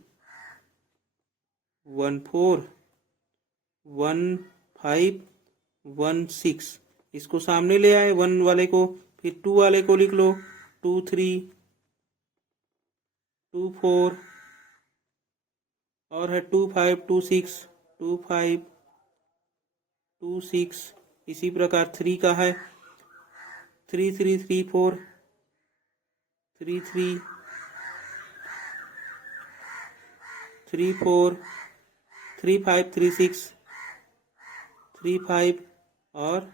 1 4 1 5 1 6, इसको सामने ले आए 1 वाले को, फिर 2 वाले को लिख लो 2 3 2 4 और है 2 5 2 6 2 5 2 6। इसी प्रकार 3 का है 3 3 3 4 3 3 3 4 3 5 3 6 3 5 और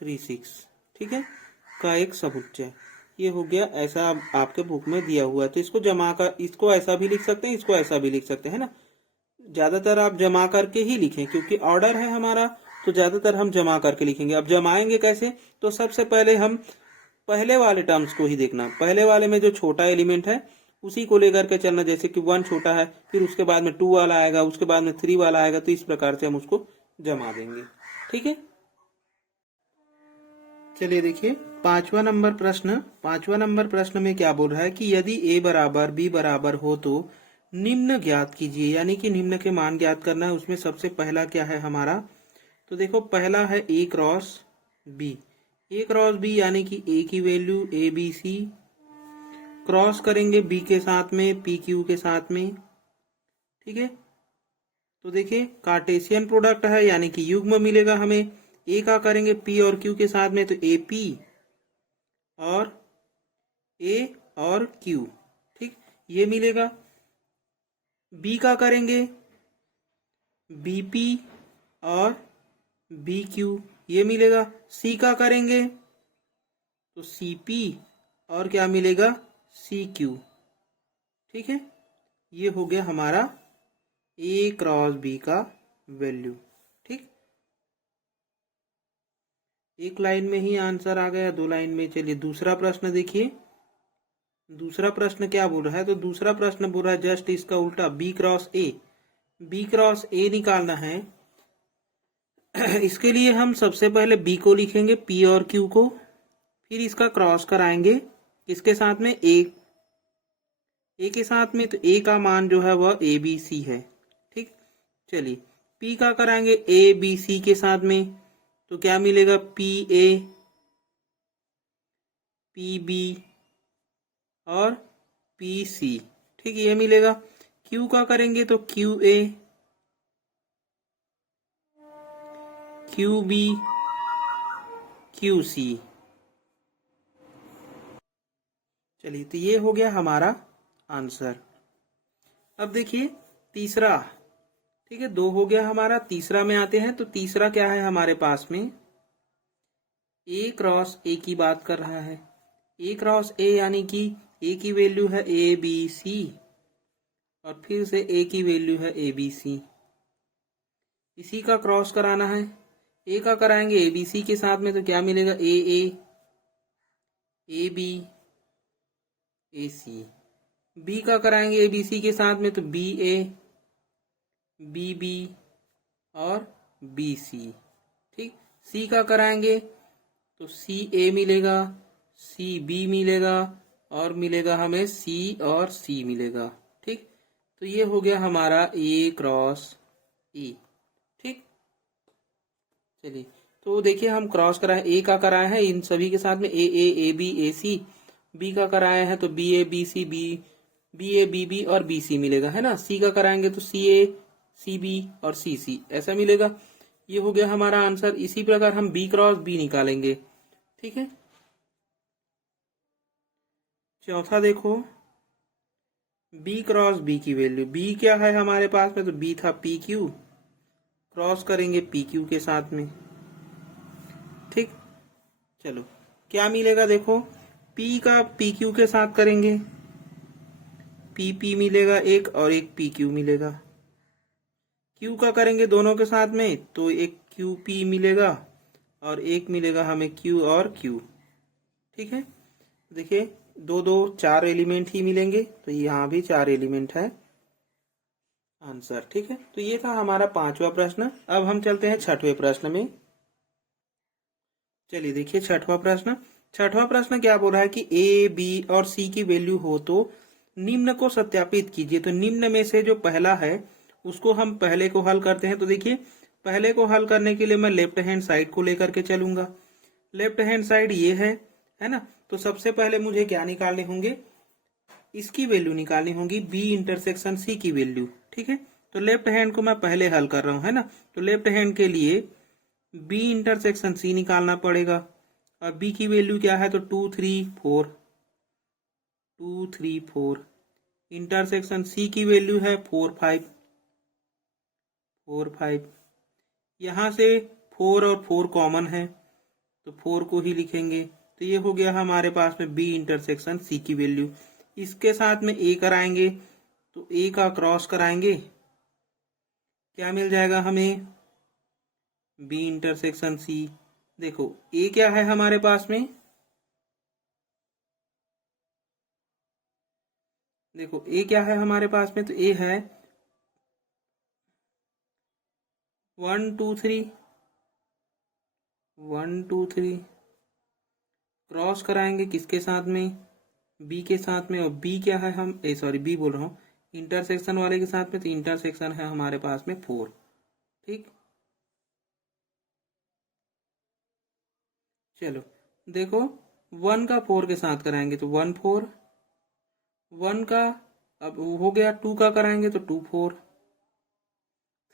3 6। ठीक है, का एक समुच्चय ये हो गया। ऐसा आपके बुक में दिया हुआ है, तो इसको जमा कर, इसको ऐसा भी लिख सकते हैं, इसको ऐसा भी लिख सकते हैं, है ना। ज्यादातर आप जमा करके ही लिखें, क्योंकि ऑर्डर है हमारा, तो ज्यादातर हम जमा करके लिखेंगे। अब जमाएंगे कैसे, तो सबसे पहले हम पहले वाले टर्म्स को ही देखना। पहले वाले में जो छोटा एलिमेंट है उसी को लेकर के चलना, जैसे कि 1 छोटा है, फिर उसके बाद में 2 वाला आएगा, उसके बाद में 3 वाला आएगा, तो इस प्रकार से हम उसको जमा देंगे। ठीक है, चलिए देखिए पांचवा नंबर प्रश्न में क्या बोल रहा है कि यदि a बराबर b बराबर हो तो निम्न ज्ञात कीजिए, यानी कि निम्न के मान ज्ञात करना है। उसमें सबसे पहला क्या है हमारा, तो देखो पहला है a cross b। a cross b यानी कि a की value a b c cross करेंगे b के साथ में p q के साथ में, ठीक है। तो देखिए कार्टेशियन प्रोडक्ट है यानी कि युग्म मिलेगा हमें। a का करेंगे p और q के साथ में तो AP और A और Q, ठीक, ये मिलेगा। b का करेंगे BP और BQ, ये मिलेगा। c का करेंगे तो CP और क्या मिलेगा CQ, ठीक है। ये हो गया हमारा A क्रॉस B का वैल्यू, ठीक। एक लाइन में ही आंसर आ गया, दो लाइन में। चलिए दूसरा प्रश्न देखिए। दूसरा प्रश्न क्या बोल रहा है, तो दूसरा प्रश्न बोल रहा है जस्ट इसका उल्टा B cross A। B cross A निकालना है। इसके लिए हम सबसे पहले B को लिखेंगे P और Q को, फिर इसका क्रॉस कराएंगे किसके साथ में, A के साथ में। तो A का मान जो है वह ABC है, ठीक। चलिए P का कराएंगे ABC के साथ में, तो क्या मिलेगा PA PB और PC, ठीक, ये मिलेगा। Q का करेंगे तो QA QB QC। चलिए तो ये हो गया हमारा आंसर। अब देखिए तीसरा, ठीक है, दो हो गया हमारा। तीसरा में आते हैं। तो तीसरा क्या है हमारे पास में, A क्रॉस A की बात कर रहा है। A क्रॉस A यानी कि A की वैल्यू है ABC और फिर से A की वैल्यू है ABC। इसी का क्रॉस कराना है। A का कराएंगे ABC के साथ में तो क्या मिलेगा AA AB AC। B का कराएंगे ABC के साथ में तो BA BB और BC, ठीक। C का कराएंगे तो CA मिलेगा CB मिलेगा और मिलेगा हमें C और C मिलेगा, ठीक। तो ये हो गया हमारा A क्रॉस E, ठीक। चलिए तो देखिए हम क्रॉस कराए, A का कराए हैं इन सभी के साथ में AA AB AC। B का कराए हैं तो BA BC BA BB और BC मिलेगा, है ना। C का कराएंगे तो CA CB और CC ऐसा मिलेगा। ये हो गया हमारा आंसर। इसी प्रकार हम B क्रॉस B निकालेंगे, ठीक है। चौथा देखो B क्रॉस B की वैल्यू। B क्या है हमारे पास में, तो B था PQ, क्रॉस करेंगे PQ के साथ में, ठीक। चलो क्या मिलेगा देखो, P का PQ के साथ करेंगे PP मिलेगा एक और एक PQ मिलेगा। Q का करेंगे दोनों के साथ में तो एक QP मिलेगा और एक मिलेगा हमें Q और Q, ठीक है। देखिए दो दो चार एलिमेंट ही मिलेंगे, तो यहाँ भी चार एलिमेंट है आंसर, ठीक है। तो ये था हमारा पांचवा प्रश्न। अब हम चलते हैं छठवें प्रश्न में। चलिए देखिए छठवां प्रश्न क्या बोल रहा है कि A B और C की वैल्यू हो तो निम्न को सत्यापित कीजिए। तो निम्न में से जो पहला है उसको हम पहले को हल करते हैं। तो देखिए पहले को हल करने के लिए मैं लेफ्ट हैंड साइड को लेकर के चलूंगा। लेफ्ट हैंड साइड ये है ना। तो सबसे पहले मुझे क्या निकालने होंगे, इसकी वैल्यू निकालनी होगी B इंटरसेक्शन C की वैल्यू, ठीक है। तो लेफ्ट हैंड को मैं पहले हल कर रहा हूं, है ना। तो लेफ्ट हैंड के लिए B इंटरसेक्शन C निकालना पड़ेगा और B की वैल्यू क्या है, तो 2 3 4 इंटरसेक्शन C की वैल्यू है 4 5। यहाँ से 4 और 4 कॉमन है तो 4 को ही लिखेंगे। तो ये हो गया हमारे पास में B इंटरसेक्शन C की वैल्यू। इसके साथ में A कराएंगे तो A का क्रॉस कराएंगे, क्या मिल जाएगा हमें B इंटरसेक्शन C। देखो A क्या है हमारे पास में, देखो A क्या है हमारे पास में, तो A है 1 2 3 1 2 3 क्रॉस कराएंगे किसके साथ में, बी के साथ में, और बी क्या है, हम बी बोल रहा हूँ इंटरसेक्शन वाले के साथ में, तो इंटरसेक्शन है हमारे पास में 4। ठीक, चलो देखो 1 का 4 के साथ कराएंगे तो 1 4, 1 का अब हो गया, 2 का कराएंगे तो 2 4,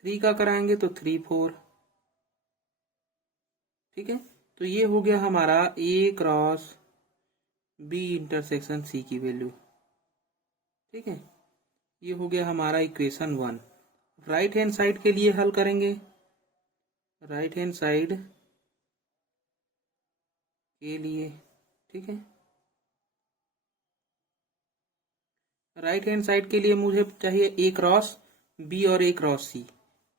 3 का कराएंगे तो 3 4। ठीक है, तो ये हो गया हमारा ए क्रॉस बी इंटरसेक्शन सी की वैल्यू। ठीक है, ये हो गया हमारा इक्वेशन 1। राइट हैंड साइड के लिए हल करेंगे। राइट हैंड साइड के लिए, ठीक है, राइट हैंड साइड के लिए मुझे चाहिए ए क्रॉस बी और ए क्रॉस सी।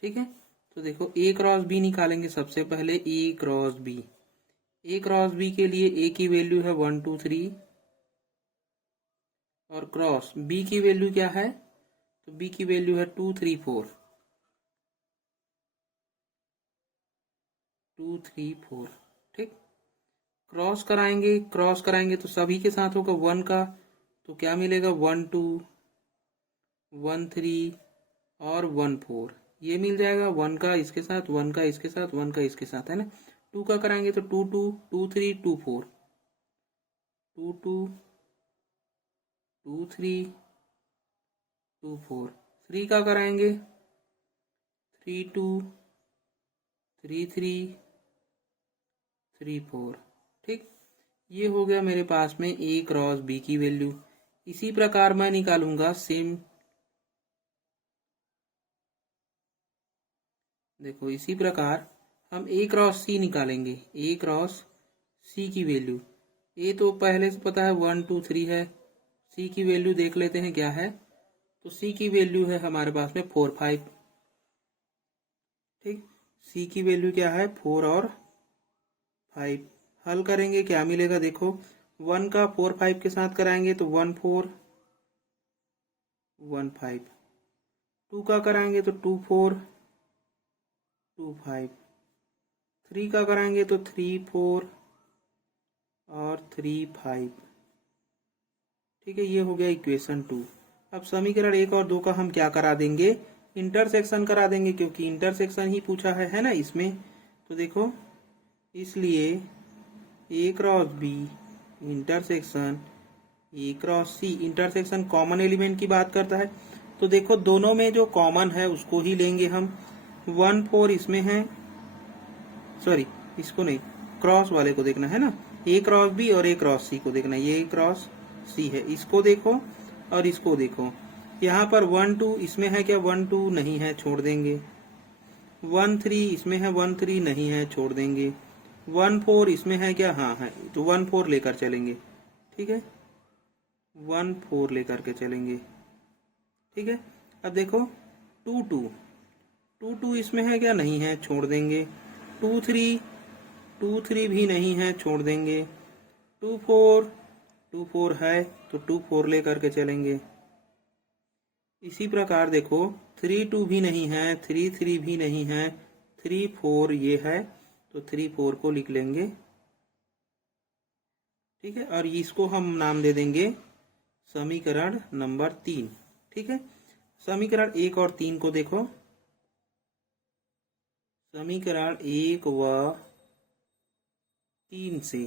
ठीक है, तो देखो ए क्रॉस बी निकालेंगे सबसे पहले, ए क्रॉस बी। ए क्रॉस बी के लिए ए की वैल्यू है 1 2 3, और क्रॉस बी की वैल्यू क्या है, तो बी की वैल्यू है 2 3 4, 2 3 4। ठीक, क्रॉस कराएंगे, क्रॉस कराएंगे तो सभी के साथ होगा 1 का, तो क्या मिलेगा 1 2 1 3 और 1 4, ये मिल जाएगा 1 का इसके साथ, 1 का इसके साथ, 1 का इसके साथ, है ना। 2 का कराएंगे तो 2 2 2 3 2 4, 2 2 2 3 2 4। 3 का कराएंगे 3 2 3 3 3 4। ठीक, ये हो गया मेरे पास में ए क्रॉस बी की वैल्यू। इसी प्रकार मैं निकालूंगा सेम, देखो इसी प्रकार हम ए क्रॉस सी निकालेंगे। ए क्रॉस सी की वैल्यू, ए तो पहले से पता है 1 2 3 है, सी की वैल्यू देख लेते हैं क्या है, तो सी की वैल्यू है हमारे पास में 4 5। ठीक, सी की वैल्यू क्या है 4 और 5। हल करेंगे क्या मिलेगा, देखो 1 का 4 5 के साथ कराएंगे तो 1 4 1 5, 2 का कराएंगे तो 2 4 2 5, 3 का कराएंगे तो 3 4 और 3 5। ठीक है, ये हो गया इक्वेशन 2। अब समीकरण 1 और 2 का हम क्या करा देंगे, इंटरसेक्शन करा देंगे, क्योंकि इंटरसेक्शन ही पूछा है ना इसमें। तो देखो इसलिए A cross B intersection A cross C, intersection common element की बात करता है, तो देखो दोनों में जो कॉमन है उसको ही लेंगे हम। 1 4 इसमें है, इसको नहीं, क्रॉस वाले को देखना है ना, ए क्रॉस बी और ए क्रॉस सी को देखना है। ये क्रॉस सी है, इसको देखो और इसको देखो। यहाँ पर 1 2 इसमें है क्या, 1 2 नहीं है, छोड़ देंगे। 1 3 इसमें है, 1 3 नहीं है, छोड़ देंगे। 1 4 इसमें है क्या, हाँ है, तो 1 4 लेकर चलेंगे। ठीक है, 1 4 लेकर के चलेंगे। ठीक है, अब देखो 2 2 2 2 इसमें है क्या, नहीं है, छोड़ देंगे। 2 3 भी नहीं है, छोड़ देंगे। 2 4 है तो 2 4 लेकर के चलेंगे। इसी प्रकार देखो 3 2 भी नहीं है, 3 3 भी नहीं है, 3 4 ये है, तो 3 4 को लिख लेंगे। ठीक है, और इसको हम नाम दे देंगे समीकरण नंबर 3। ठीक है, समीकरण 1 और 3 को देखो। समीकरण 1 व 3 से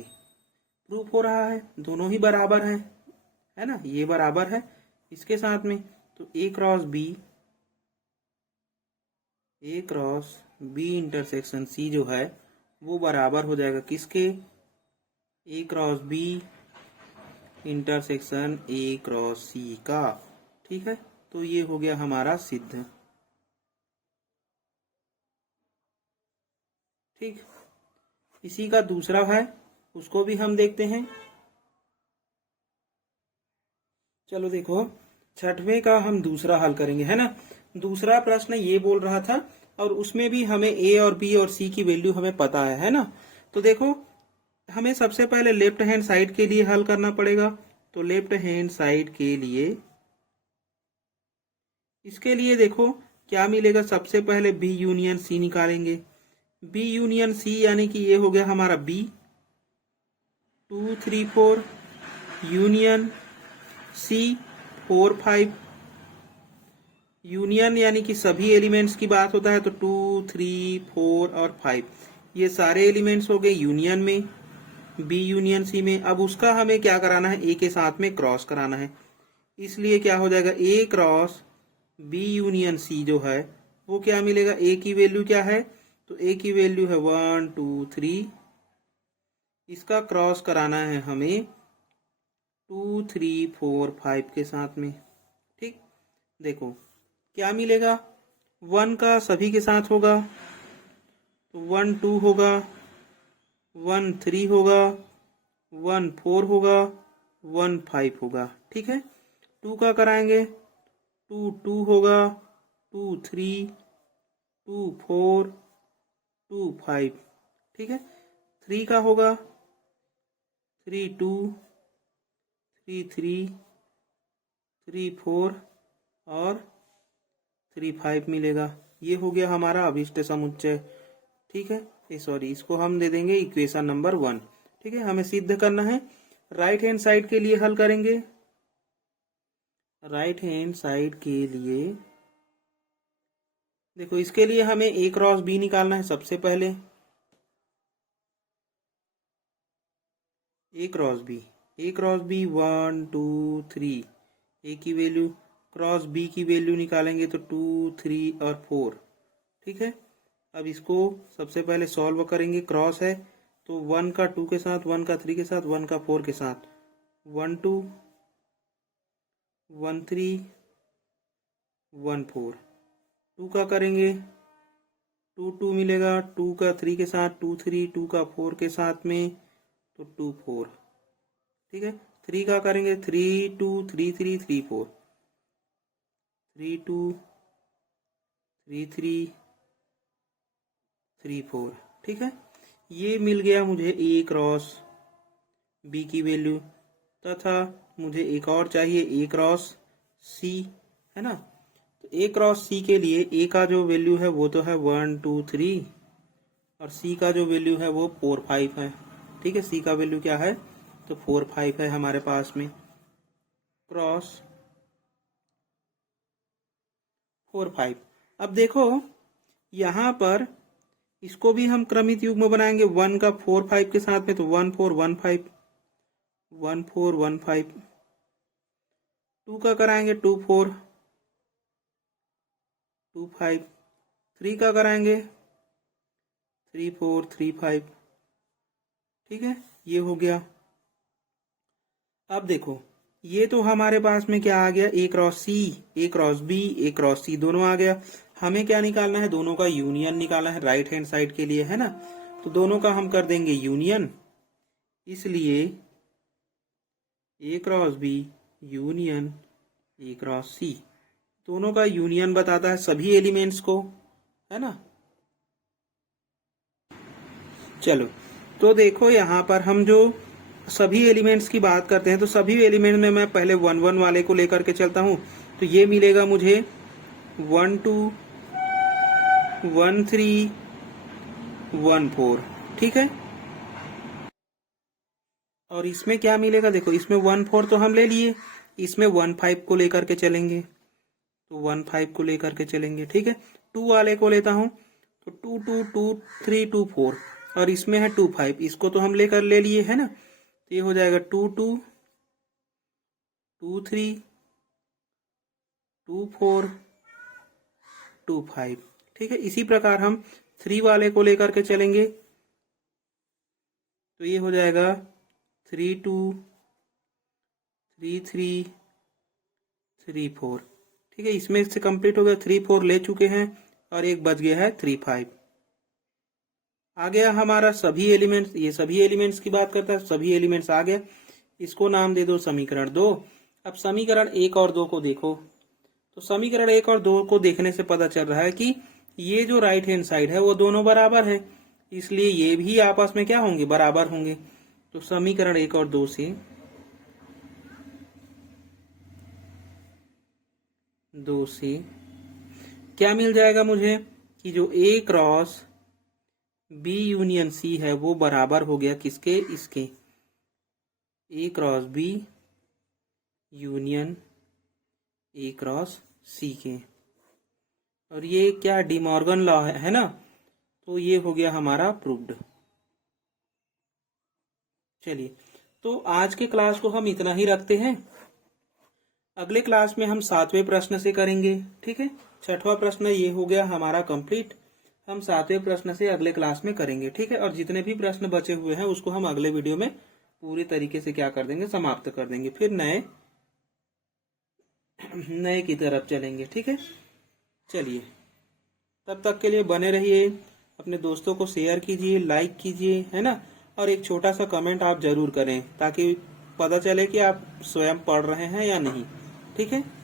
प्रूफ हो रहा है दोनों ही बराबर है ना, ये बराबर है इसके साथ में, तो A cross B intersection C जो है वो बराबर हो जाएगा किसके, A cross B intersection A cross C का। ठीक है, तो ये हो गया हमारा सिद्ध। ठीक, इसी का दूसरा है, उसको भी हम देखते हैं। चलो देखो छठवें का हम दूसरा हल करेंगे, है ना। दूसरा प्रश्न ये बोल रहा था, और उसमें भी हमें ए और बी और सी की वैल्यू हमें पता है ना। तो देखो हमें सबसे पहले लेफ्ट हैंड साइड के लिए हल करना पड़ेगा। तो लेफ्ट हैंड साइड के लिए, इसके लिए देखो क्या मिलेगा, सबसे पहले बी यूनियन सी निकालेंगे। बी यूनियन सी यानी कि ये हो गया हमारा बी, 2 3 4 यूनियन C 4 5। यूनियन यानी कि सभी एलिमेंट्स की बात होता है तो 2 3 4 और 5 ये सारे एलिमेंट्स हो गए यूनियन में, बी यूनियन सी में। अब उसका हमें क्या कराना है, ए के साथ में क्रॉस कराना है। इसलिए क्या हो जाएगा, ए क्रॉस बी यूनियन सी जो है वो क्या मिलेगा, ए की वैल्यू क्या है, तो ए की वैल्यू है 1 2 3। इसका क्रॉस कराना है हमें 2 3 4 5 के साथ में। ठीक, देखो क्या मिलेगा, 1 का सभी के साथ होगा तो 1 2 होगा, 1 3 होगा, 1 4 होगा, 1 5 होगा। ठीक है, 2 का कराएंगे 2 2 होगा, 2 3 2 4 2 5। ठीक है, 3 का होगा 3 2 3 3 3 4 और 3 5 मिलेगा। ये हो गया हमारा अभिष्ट समुच्चय। ठीक है, सॉरी इसको हम दे देंगे इक्वेशन नंबर 1। ठीक है, हमें सिद्ध करना है। राइट हैंड साइड के लिए हल करेंगे। राइट हैंड साइड के लिए देखो, इसके लिए हमें ए क्रॉस बी निकालना है। सबसे पहले ए क्रॉस बी 1 2 3, ए की वैल्यू क्रॉस बी की वैल्यू निकालेंगे तो 2 3 और 4। ठीक है, अब इसको सबसे पहले सॉल्व करेंगे। क्रॉस है तो 1 का 2 के साथ, 1 का 3 के साथ, 1 का 4 के साथ, 1 2 1 3 1 4। 2 का करेंगे 2 2 मिलेगा, 2 का 3 के साथ 2 3, 2 का 4 के साथ में तो 2 4। ठीक है, 3 का करेंगे 3 2 3 3 3 4, 3 2 3 3 3 4। ठीक है, ये मिल गया मुझे ए क्रॉस बी की वैल्यू, तथा मुझे एक और चाहिए ए क्रॉस सी, है ना। तो ए क्रॉस सी के लिए ए का जो वैल्यू है वो तो है 1 2 3 और सी का जो वैल्यू है वो 4 5 है। ठीक है, सी का वैल्यू क्या है, तो 4 5 है हमारे पास में। क्रॉस 4 5। अब देखो यहाँ पर इसको भी हम क्रमित युग्म बनाएंगे। 1 का 4 5 के साथ में तो 1 4 1 5 1 4 1 5। 2 का कराएंगे 2 4 2 5। 3 का कराएंगे 3 4 3 5। ठीक है, ये हो गया। अब देखो ये तो हमारे पास में क्या आ गया, ए क्रॉस सी, ए क्रॉस बी, ए क्रॉस सी दोनों आ गया। हमें क्या निकालना है, दोनों का यूनियन निकालना है राइट हैंड साइड के लिए, है ना। तो दोनों का हम कर देंगे यूनियन। इसलिए A cross B union A cross C, दोनों का यूनियन बताता है सभी एलिमेंट्स को, है ना। चलो तो देखो यहाँ पर हम जो सभी एलिमेंट्स की बात करते हैं तो सभी एलिमेंट में मैं पहले 1 1 वाले को लेकर के चलता हूँ। तो ये मिलेगा मुझे 1 2 1 3 1 4। ठीक है, और इसमें क्या मिलेगा, देखो इसमें 1 4 तो हम ले लिए, इसमें 1 5 को लेकर के चलेंगे तो 1 5 को लेकर के चलेंगे। ठीक है, 2 वाले को लेता हूं तो 2 2 2 3 2 4 और इसमें है 2 5, इसको तो हम लेकर ले लिए, है ना। तो ये हो जाएगा 2 2 2 3 2 4 2 5। ठीक है, इसी प्रकार हम 3 वाले को लेकर के चलेंगे तो ये हो जाएगा 3 2 3 3 3 4। ठीक है, इसमें से कंप्लीट हो गया, 3 4 ले चुके हैं और एक बच गया है 3 5। आ गया हमारा सभी एलिमेंट्स, ये सभी एलिमेंट्स की बात करता है, सभी एलिमेंट्स आ गया। इसको नाम दे दो समीकरण 2। अब समीकरण 1 और 2 को देखो, तो समीकरण 1 और 2 को देखने से पता चल रहा है कि ये जो राइट हैंड साइड है वो दोनों बराबर है, इसलिए ये भी आपस में क्या होंगे, बराबर होंगे। तो समीकरण 1 और 2 से क्या मिल जाएगा मुझे कि जो A cross B union C है वो बराबर हो गया किसके, इसके। A cross B union A cross C के। और ये क्या डिमॉर्गन लॉ है ना, तो ये हो गया हमारा प्रूव्ड। चलिए, तो आज के क्लास को हम इतना ही रखते हैं। अगले क्लास में हम 7वें प्रश्न से करेंगे, ठीक है। 6वां प्रश्न ये हो गया हमारा कंप्लीट। हम 7वें प्रश्न से अगले क्लास में करेंगे, ठीक है। और जितने भी प्रश्न बचे हुए हैं उसको हम अगले वीडियो में पूरी तरीके से क्या कर देंगे, समाप्त कर देंगे, फिर नए की तरफ चलेंगे, ठीक है। चलिए, तब तक के लिए बने रहिए, अपने दोस्तों को शेयर कीजिए, लाइक कीजिए, है ना। और एक छोटा सा कमेंट आप जरूर करें ताकि पता चले कि आप स्वयं पढ़ रहे हैं या नहीं, ठीक है।